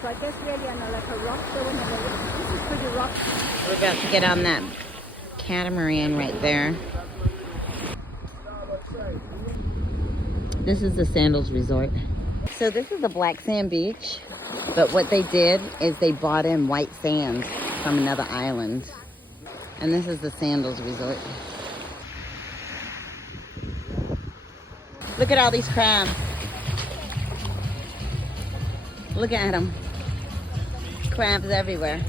So I guess really on like a rock though, and this is pretty rocky. We're about to get on that catamaran right there. This is the Sandals Resort. So this is a black sand beach, but what they did is they bought in white sand from another island. And this is the Sandals Resort. Look at all these crabs. Look at them. Crabs everywhere.